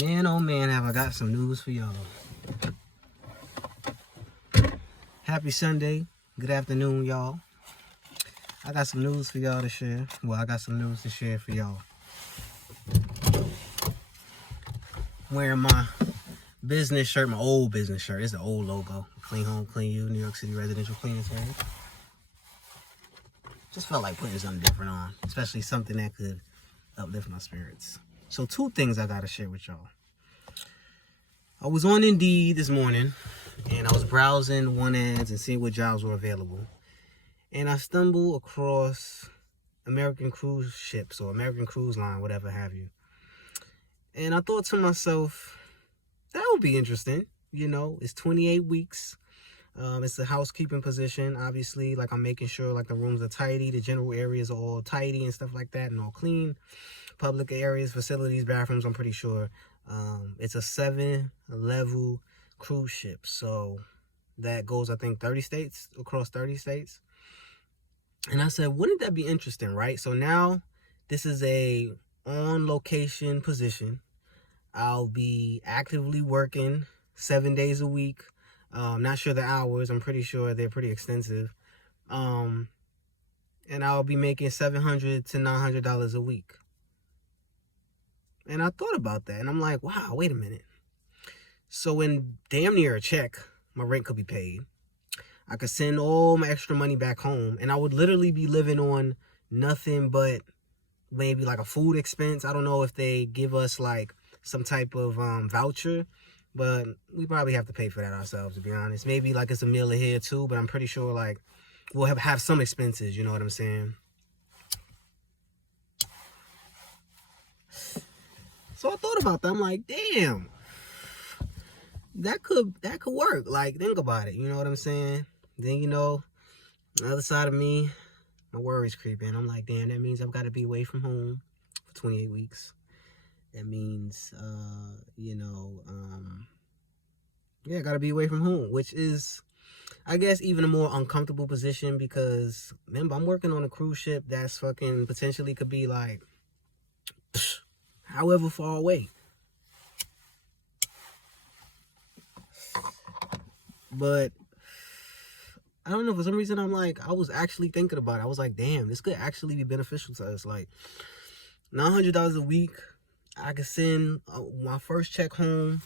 Man, oh man, have I got some news for y'all. Happy Sunday. Good afternoon, y'all. I got some news for y'all to share. Well, I got some news to share for y'all. I'm wearing my business shirt, my old business shirt. It's the old logo. Clean Home, Clean You, New York City Residential Cleaning Service. Just felt like putting something different on, especially something that could uplift my spirits. So 2 things I gotta share with y'all. I was on Indeed this morning, and I was browsing one ads and seeing what jobs were available. And I stumbled across American cruise ships or American Cruise Line, whatever have you. And I thought to myself, that would be interesting. You know, it's 28 weeks. It's a housekeeping position, obviously. Like, I'm making sure, like, the rooms are tidy, the general areas are all tidy and stuff like that, and all clean. Public areas, facilities, bathrooms, I'm pretty sure. It's a 7-level cruise ship. So that goes, I think, 30 states, across 30 states. And I said, wouldn't that be interesting, right? So now this is a on-location position. I'll be actively working 7 days a week. Not sure the hours. I'm pretty sure they're pretty extensive. And I'll be making $700 to $900 a week. And I thought about that, and I'm like, wow, wait a minute. So in damn near a check, my rent could be paid. I could send all my extra money back home, and I would literally be living on nothing but maybe like a food expense. I don't know if they give us like some type of voucher, but we probably have to pay for that ourselves, to be honest. Maybe like it's a meal ahead too, but I'm pretty sure like we'll have some expenses, you know what I'm saying? So I thought about that. I'm like, damn, that could work. Like, think about it, you know what I'm saying? Then, you know, the other side of me, my worries creep in. I'm like, damn, that means I've got to be away from home for 28 weeks. That means, yeah, I got to be away from home, which is, I guess, even a more uncomfortable position because, remember, I'm working on a cruise ship that's fucking potentially could be like, however far away. But I don't know, for some reason, I was actually thinking about it. I was like, damn, this could actually be beneficial to us. Like, $900 a week, I could send my first check home,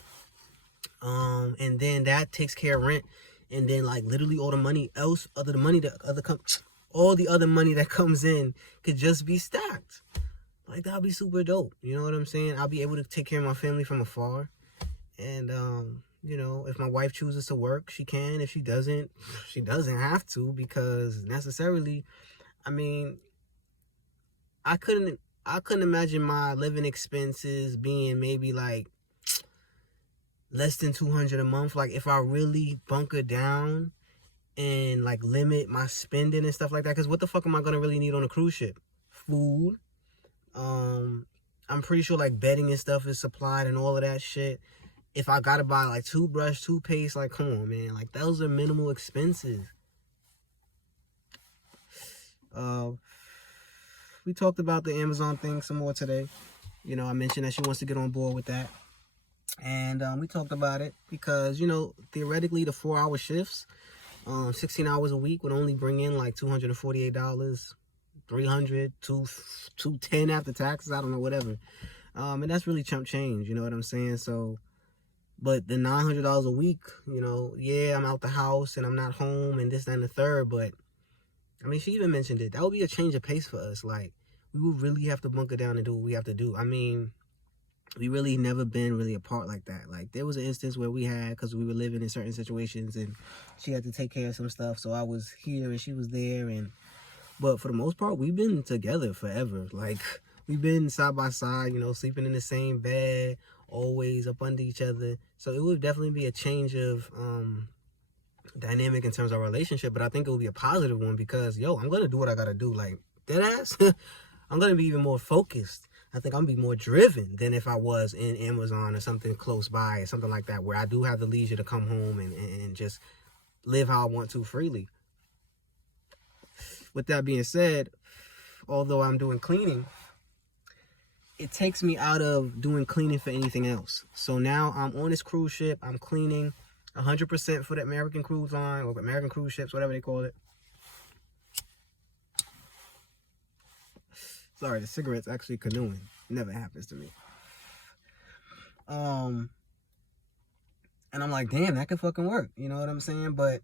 and then that takes care of rent, and then like literally all the money else, all the other money that comes in could just be stacked. Like, that'll be super dope. You know what I'm saying? I'll be able to take care of my family from afar, and you know, if my wife chooses to work, she can. If she doesn't have to, because necessarily, I mean, I couldn't imagine my living expenses being maybe like less than $200 a month. Like, if I really bunker down and like limit my spending and stuff like that, because what the fuck am I gonna really need on a cruise ship? Food. I'm pretty sure like bedding and stuff is supplied and all of that shit. If I gotta buy like toothbrush, toothpaste, like, come on, man. Like, those are minimal expenses. We talked about the Amazon thing some more today. You know, I mentioned that she wants to get on board with that. And we talked about it because, you know, theoretically the 4-hour shifts, 16 hours a week would only bring in like $248, $300, $210 after taxes, I don't know, whatever. And that's really chump change, you know what I'm saying? So, but the $900 a week, you know, yeah, I'm out the house and I'm not home and this, that, and the third. But, I mean, she even mentioned it. That would be a change of pace for us. Like, we would really have to bunker down and do what we have to do. I mean, we really never been really apart like that. Like, there was an instance where we had, because we were living in certain situations and she had to take care of some stuff. So I was here and she was there. But for the most part, we've been together forever. Like, we've been side by side, you know, sleeping in the same bed, always up under each other. So it would definitely be a change of dynamic in terms of our relationship, but I think it would be a positive one because, yo, I'm gonna do what I gotta do. Like, deadass, I'm gonna be even more focused. I think I'm gonna be more driven than if I was in Amazon or something close by or something like that, where I do have the leisure to come home and just live how I want to freely. With that being said, although I'm doing cleaning, it takes me out of doing cleaning for anything else. So now I'm on this cruise ship. I'm cleaning 100% for the American Cruise Line or American Cruise Ships, whatever they call it. Sorry, the cigarette's actually canoeing. Never happens to me. And I'm like, damn, that could fucking work. You know what I'm saying? But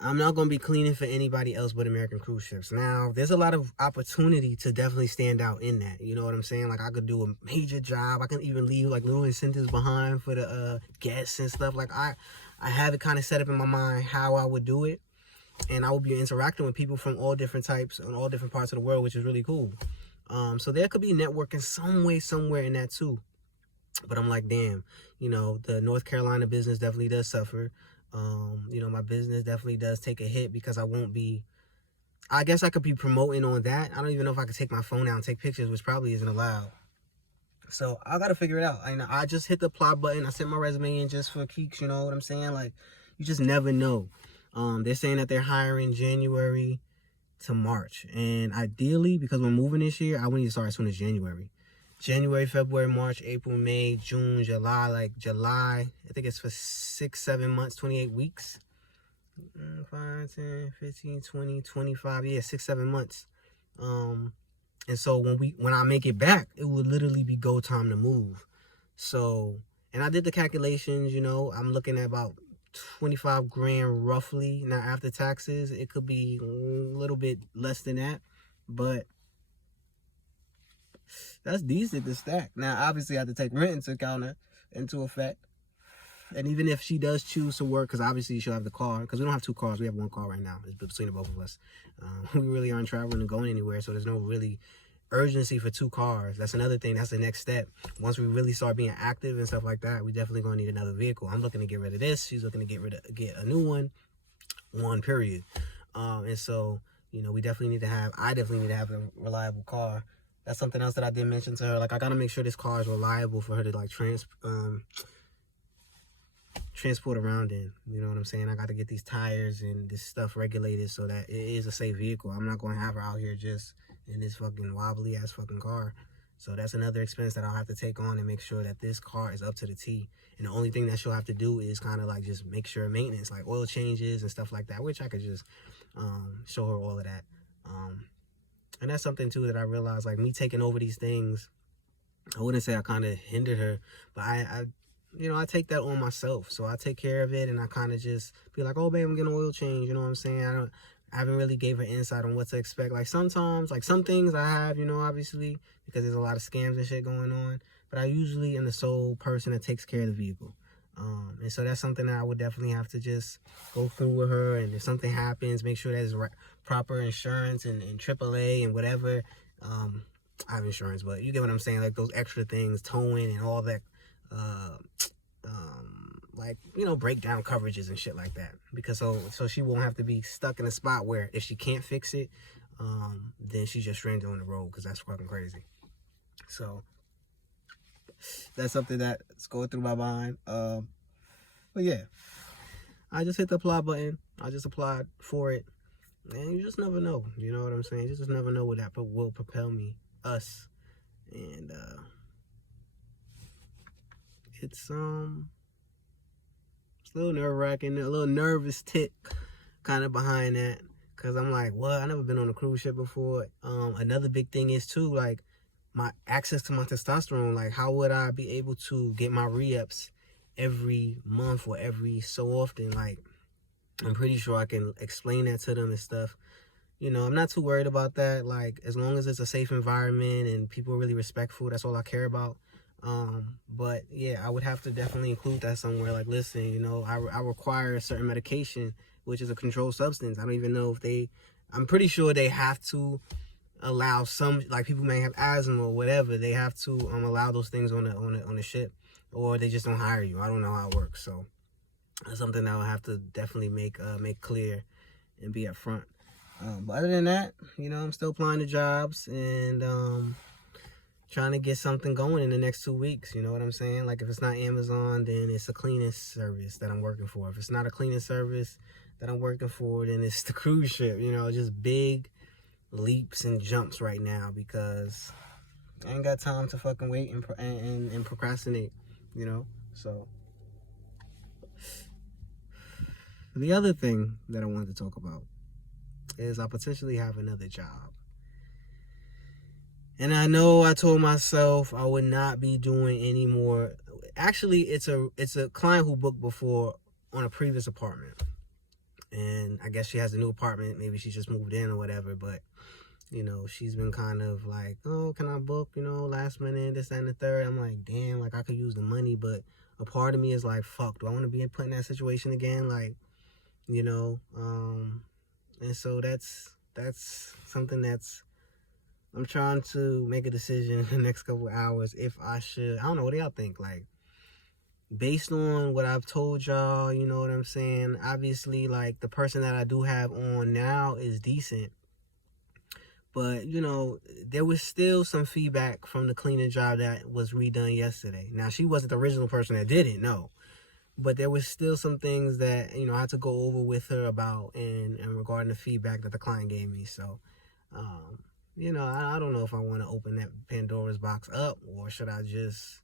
I'm not going to be cleaning for anybody else but American Cruise Ships. Now, there's a lot of opportunity to definitely stand out in that. You know what I'm saying? Like, I could do a major job. I can even leave, like, little incentives behind for the guests and stuff. Like, I have it kind of set up in my mind how I would do it. And I will be interacting with people from all different types and all different parts of the world, which is really cool. So there could be networking some way, somewhere in that, too. But I'm like, damn, you know, the North Carolina business definitely does suffer. You know, my business definitely does take a hit because I won't be, I guess I could be promoting on that. I don't even know if I could take my phone out and take pictures, which probably isn't allowed. So I got to figure it out. I just hit the apply button. I sent my resume in just for keeks, you know what I'm saying? Like, you just never know. They're saying that they're hiring January to March. And ideally, because we're moving this year, I want to start as soon as January. January, February, March, April, May, June, July. Like July, I think it's for 6, 7 months, 28 weeks. 5, 10, 15, 20, 25. Yeah, 6, 7 months. And so when I make it back, it would literally be go time to move. So, and I did the calculations, you know, I'm looking at about 25 grand roughly. Now after taxes, it could be a little bit less than that, but that's decent to stack. Now, obviously, I have to take rent into effect. And even if she does choose to work, because obviously she'll have the car, because we don't have 2 cars, we have 1 car right now. It's between the both of us. We really aren't traveling and going anywhere, so there's no really urgency for 2 cars. That's another thing. That's the next step. Once we really start being active and stuff like that, we definitely gonna need another vehicle. I'm looking to get rid of this. She's looking to get a new one period. And so, you know, I definitely need to have a reliable car. That's something else that I did mention to her. Like, I gotta make sure this car is reliable for her to like transport around in. You know what I'm saying? I got to get these tires and this stuff regulated so that it is a safe vehicle. I'm not going to have her out here just in this fucking wobbly ass fucking car. So that's another expense that I'll have to take on and make sure that this car is up to the T. And the only thing that she'll have to do is kind of like just make sure maintenance, like oil changes and stuff like that, which I could just show her all of that. And that's something too that I realized, like me taking over these things, I wouldn't say I kind of hindered her, but I you know, I take that on myself. So I take care of it and I kind of just be like, oh, babe, I'm getting an oil change. You know what I'm saying? I haven't really gave her insight on what to expect. Like sometimes, like some things I have, you know, obviously, because there's a lot of scams and shit going on. But I usually am the sole person that takes care of the vehicle. And so that's something that I would definitely have to just go through with her. And if something happens, make sure there's proper insurance and AAA and whatever. I have insurance, but you get what I'm saying? Like those extra things, towing and all that. Like, you know, breakdown coverages and shit like that, because so she won't have to be stuck in a spot where if she can't fix it, then she's just stranded on the road, because that's fucking crazy. So that's something that's going through my mind. But yeah, I just hit the apply button. I just applied for it, and you just never know. You know what I'm saying? You just never know what that will propel us, and it's a little nerve-wracking, a little nervous tick kind of behind that, because I'm like, what? I never been on a cruise ship before. Another big thing is too, like, my access to my testosterone. Like, how would I be able to get my re-ups every month or every so often? Like, I'm pretty sure I can explain that to them and stuff. You know, I'm not too worried about that. Like, as long as it's a safe environment and people are really respectful, that's all I care about. But yeah, I would have to definitely include that somewhere. Like, listen, you know, I require a certain medication, which is a controlled substance. I don't even know if I'm pretty sure they have to allow some, like people may have asthma or whatever. They have to allow those things on the ship, or they just don't hire you. I don't know how it works. So that's something that I'll have to definitely make clear and be upfront. But other than that, you know, I'm still applying to jobs and trying to get something going in the next 2 weeks. You know what I'm saying? Like, if it's not Amazon, then it's a cleaning service that I'm working for. If it's not a cleaning service that I'm working for, then it's the cruise ship. You know, just big, leaps and jumps right now because I ain't got time to fucking wait and procrastinate, you know? So, the other thing that I wanted to talk about is I potentially have another job. And I know I told myself I would not be doing any more. Actually, it's a client who booked before on a previous apartment. And I guess she has a new apartment. Maybe she just moved in or whatever. But, you know, she's been kind of like, oh, can I book, you know, last minute, this, that, and the third. I'm like, damn, like I could use the money. But a part of me is like, fuck, do I want to be put in that situation again? Like, you know, and so that's something that's, I'm trying to make a decision in the next couple of hours if I should. I don't know, what do y'all think? Like, based on what I've told y'all, you know what I'm saying? Obviously, like, the person that I do have on now is decent. But, you know, there was still some feedback from the cleaning job that was redone yesterday. Now, she wasn't the original person that did it, no. But there was still some things that, you know, I had to go over with her about and regarding the feedback that the client gave me. So, you know, I don't know if I want to open that Pandora's box up, or should I just,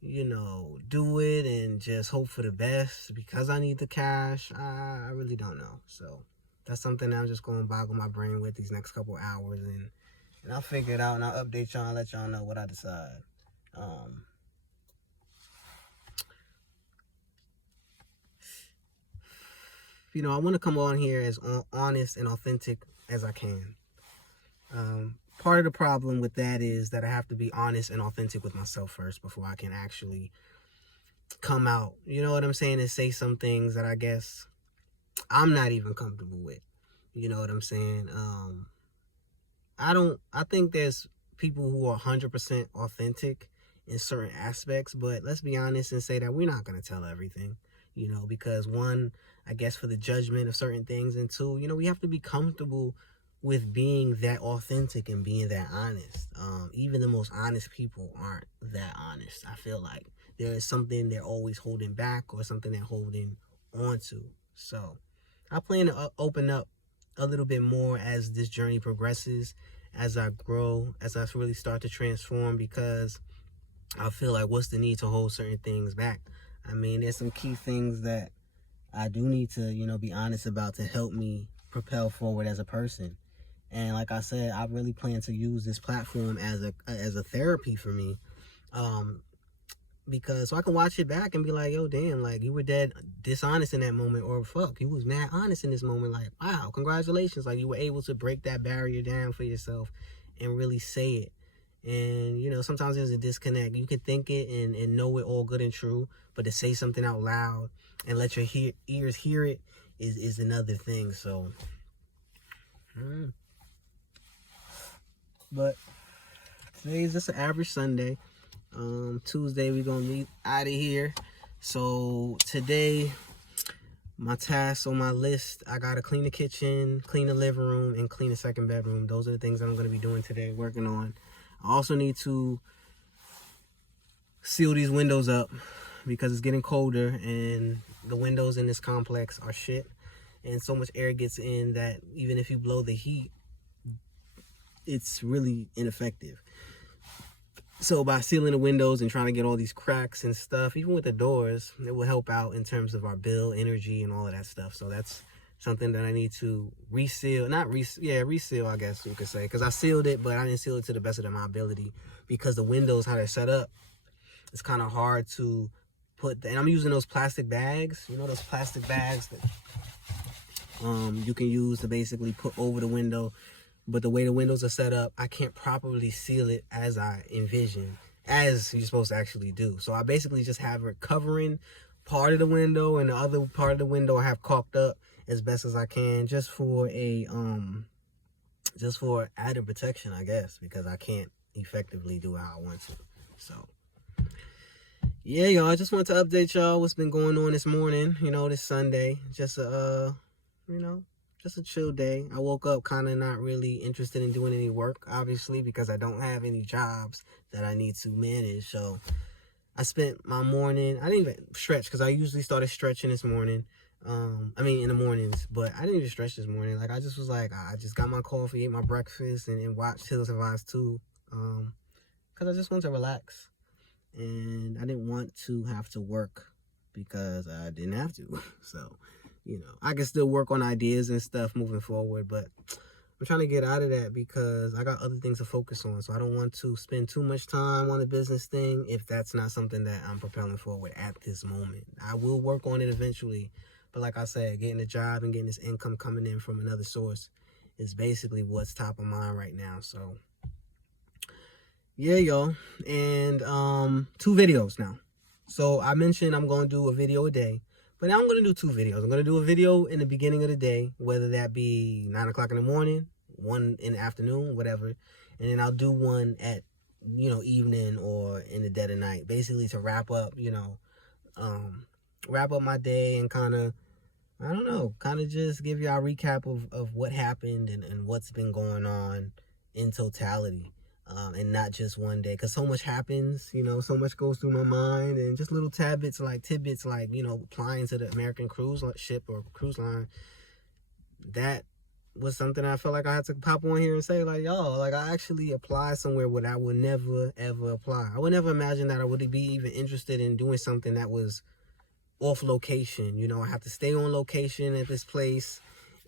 you know, do it and just hope for the best because I need the cash. I really don't know. So that's something that I'm just going to boggle my brain with these next couple hours, and I'll figure it out, and I'll update y'all and let y'all know what I decide. You know, I want to come on here as honest and authentic as I can. Part of the problem with that is that I have to be honest and authentic with myself first before I can actually come out, you know what I'm saying, and say some things that I guess I'm not even comfortable with. You know what I'm saying? I think there's people who are 100% authentic in certain aspects, but let's be honest and say that we're not going to tell everything, you know, because one, I guess for the judgment of certain things, and two, you know, we have to be comfortable with being that authentic and being that honest. Even the most honest people aren't that honest. I feel like there is something they're always holding back or something they're holding onto. So I plan to open up a little bit more as this journey progresses, as I grow, as I really start to transform, because I feel like what's the need to hold certain things back? I mean, there's some key things that I do need to, you know, be honest about to help me propel forward as a person. And like I said, I really plan to use this platform as a therapy for me, because so I can watch it back and be like, yo, damn, like you were dead dishonest in that moment, or fuck, you was mad honest in this moment. Like, wow, congratulations, like you were able to break that barrier down for yourself and really say it. And you know, sometimes there's a disconnect. You can think it and know it all good and true, but to say something out loud and let your ears hear it is another thing. So but today is just an average Sunday. Tuesday we're gonna meet out of here. So today, my tasks on my list, I gotta clean the kitchen, clean the living room, and clean the second bedroom. Those are the things that I'm gonna be doing today, working on. I also need to seal these windows up because it's getting colder and the windows in this complex are shit. And so much air gets in that even if you blow the heat, it's really ineffective. So by sealing the windows and trying to get all these cracks and stuff, even with the doors, it will help out in terms of our bill, energy, and all of that stuff. So that's something that I need to reseal, reseal, I guess you could say, because I sealed it, but I didn't seal it to the best of my ability because the windows, how they're set up, it's kind of hard to put, and I'm using those plastic bags, you know, those plastic bags that you can use to basically put over the window. But the way the windows are set up, I can't properly seal it as I envision, as you're supposed to actually do. So I basically just have it covering part of the window, and the other part of the window I have caulked up as best as I can, just for added protection, I guess, because I can't effectively do how I want to. So yeah, y'all, I just want to update y'all what's been going on this morning, you know, this Sunday. Just just a chill day. I woke up kind of not really interested in doing any work, obviously, because I don't have any jobs that I need to manage. So I spent my morning, I didn't even stretch because I usually started stretching this morning. I mean, in the mornings, but I didn't even stretch this morning. Like, I just was like, I just got my coffee, ate my breakfast, and watched Hills Have Eyes 2. Because I just want to relax. And I didn't want to have to work because I didn't have to. So, you know, I can still work on ideas and stuff moving forward, but I'm trying to get out of that because I got other things to focus on. So I don't want to spend too much time on the business thing if that's not something that I'm propelling forward at this moment. I will work on it eventually. But like I said, getting a job and getting this income coming in from another source is basically what's top of mind right now. So yeah, y'all. And 2 videos now. So I mentioned I'm going to do a video a day. But now I'm going to do 2 videos. I'm going to do a video in the beginning of the day, whether that be 9 o'clock in the morning, 1 in the afternoon, whatever. And then I'll do one at, you know, evening or in the dead of night, basically to wrap up, you know, wrap up my day and kind of, I don't know, kind of just give y'all a recap of what happened and what's been going on in totality. And not just one day, because so much happens, you know, so much goes through my mind, and just little tidbits like, you know, applying to the American cruise ship or cruise line. That was something I felt like I had to pop on here and say, like, y'all, like, I actually applied somewhere where I would never, ever apply. I would never imagine that I would be even interested in doing something that was off location. You know, I have to stay on location at this place,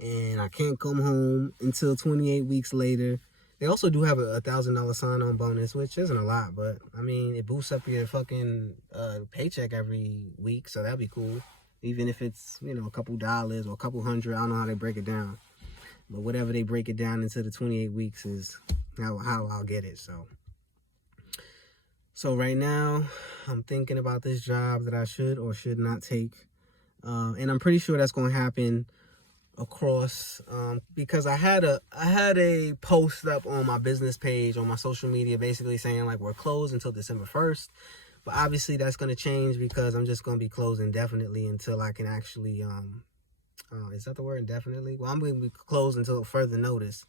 and I can't come home until 28 weeks later. They also do have a $1,000 sign-on bonus, which isn't a lot, but I mean, it boosts up your fucking paycheck every week, so that'd be cool. Even if it's, you know, a couple dollars or a couple hundred, I don't know how they break it down, but whatever they break it down into the 28 weeks is how I'll get it. So right now, I'm thinking about this job that I should or should not take, and I'm pretty sure that's going to happen across because I had a post up on my business page on my social media basically saying like we're closed until December 1st, but obviously that's going to change because I'm just going to be closed indefinitely until I can actually is that the word, indefinitely? Well, I'm going to be closed until further notice,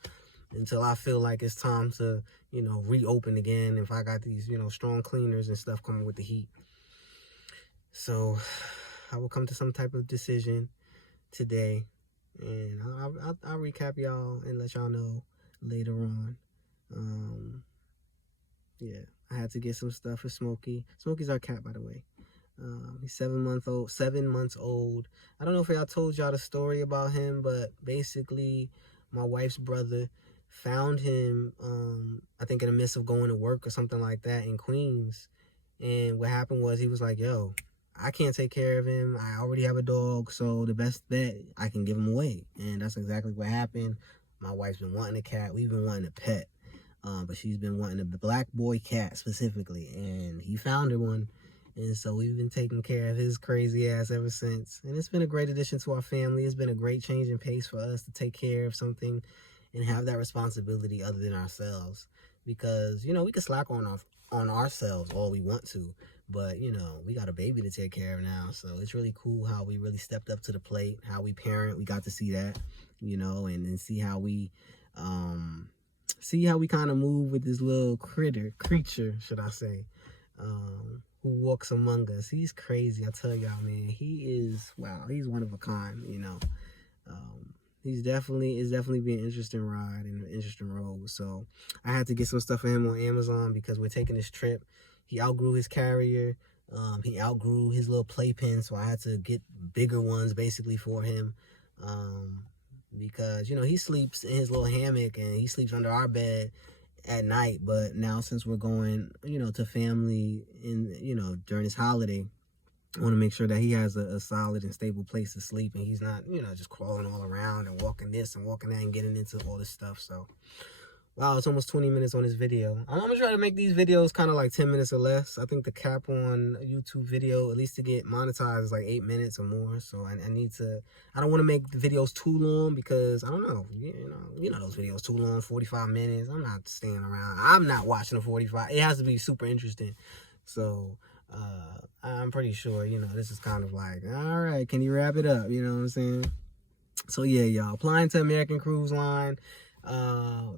until I feel like it's time to, you know, reopen again if I got these, you know, strong cleaners and stuff coming with the heat. So I will come to some type of decision today, and I'll recap y'all and let y'all know later on. Yeah, I had to get some stuff for Smokey. Smokey's our cat, by the way. He's 7 months old. I don't know if I told y'all the story about him, but basically my wife's brother found him, I think in the midst of going to work or something like that in Queens. And what happened was he was like, yo, I can't take care of him. I already have a dog, so the best bet, I can give him away. And that's exactly what happened. My wife's been wanting a cat. We've been wanting a pet. But she's been wanting a black boy cat specifically. And he found her one. And so we've been taking care of his crazy ass ever since. And it's been a great addition to our family. It's been a great change in pace for us to take care of something and have that responsibility other than ourselves. Because, you know, we can slack on ourselves all we want to. But, you know, we got a baby to take care of now. So it's really cool how we really stepped up to the plate, how we parent. We got to see that, you know, and then see how we kind of move with this little creature, should I say, who walks among us. He's crazy. I tell y'all, man, he's one of a kind, you know. It's definitely been an interesting ride and an interesting road. So I had to get some stuff for him on Amazon because we're taking this trip. He outgrew his carrier. He outgrew his little playpen, so I had to get bigger ones basically for him. Because, you know, he sleeps in his little hammock and he sleeps under our bed at night. But now since we're going, you know, to family in, you know, during this holiday, I want to make sure that he has a solid and stable place to sleep, and he's not, you know, just crawling all around and walking this and walking that and getting into all this stuff. So, wow, it's almost 20 minutes on this video. I'm going to try to make these videos kind of like 10 minutes or less. I think the cap on a YouTube video, at least to get monetized, is like 8 minutes or more. So I don't want to make the videos too long because, I don't know, you know those videos too long, 45 minutes. I'm not staying around. I'm not watching the 45. It has to be super interesting. So, I'm pretty sure, you know, this is kind of like, all right, can you wrap it up? You know what I'm saying? So yeah, y'all, applying to American Cruise Line,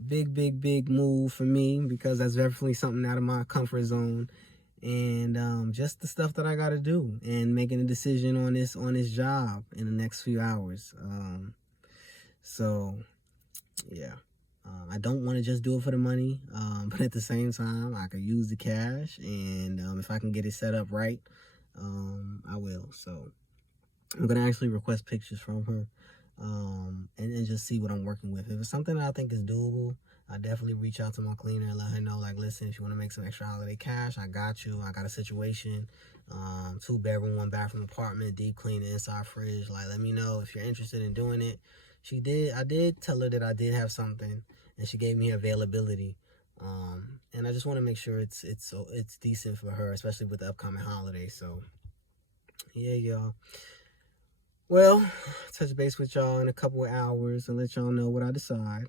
big move for me because that's definitely something out of my comfort zone. and just the stuff that I got to do, and making a decision on this job in the next few hours. So yeah. I don't want to just do it for the money, but at the same time, I could use the cash, and if I can get it set up right, I will. So I'm gonna actually request pictures from her, and just see what I'm working with. If it's something that I think is doable, I definitely reach out to my cleaner and let her know, like, listen, if you want to make some extra holiday cash, I got you. I got a situation, 2-bedroom, 1-bathroom apartment, deep clean the inside fridge. Like, let me know if you're interested in doing it. I did tell her that I did have something, and she gave me availability. And I just want to make sure it's decent for her, especially with the upcoming holiday. So yeah, y'all. Well, touch base with y'all in a couple of hours and let y'all know what I decide.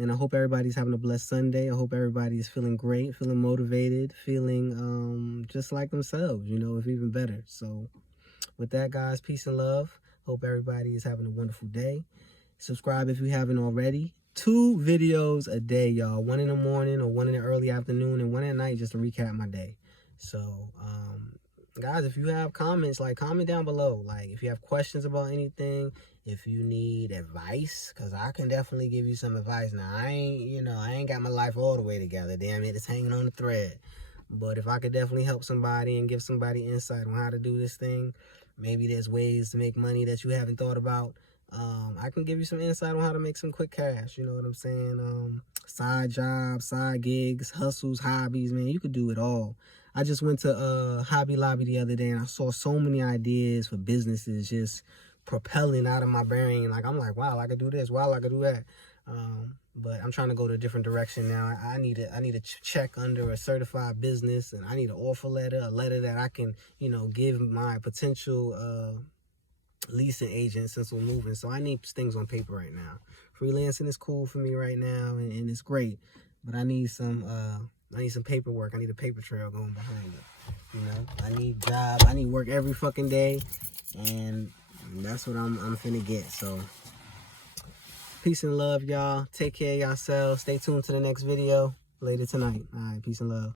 And I hope everybody's having a blessed Sunday. I hope everybody's feeling great, feeling motivated, feeling just like themselves, if even better. So with that, guys, peace and love. Hope everybody is having a wonderful day. Subscribe if you haven't already. 2 videos a day, y'all. 1 in the morning, or 1 in the early afternoon, and 1 at night, just to recap my day. So, guys, if you have comments, comment down below. Like, if you have questions about anything, if you need advice, because I can definitely give you some advice. Now, I ain't got my life all the way together. Damn it, it's hanging on the thread. But if I could definitely help somebody and give somebody insight on how to do this thing, maybe there's ways to make money that you haven't thought about. I can give you some insight on how to make some quick cash. You know what I'm saying? Side jobs, side gigs, hustles, hobbies, man. You could do it all. I just went to Hobby Lobby the other day, and I saw so many ideas for businesses just propelling out of my brain. Like, I'm like, wow, I could do this. Wow, I could do that. But I'm trying to go to a different direction now. I need a check under a certified business, and I need an offer letter, a letter that I can, give my potential leasing agent since we're moving. So I need things on paper right now. Freelancing is cool for me right now, and it's great, but I need some paperwork. I need a paper trail going behind it. I need I need work every fucking day, and that's what I'm finna get. So peace and love, y'all. Take care of yourselves. Stay tuned to the next video later tonight. All right, peace and love.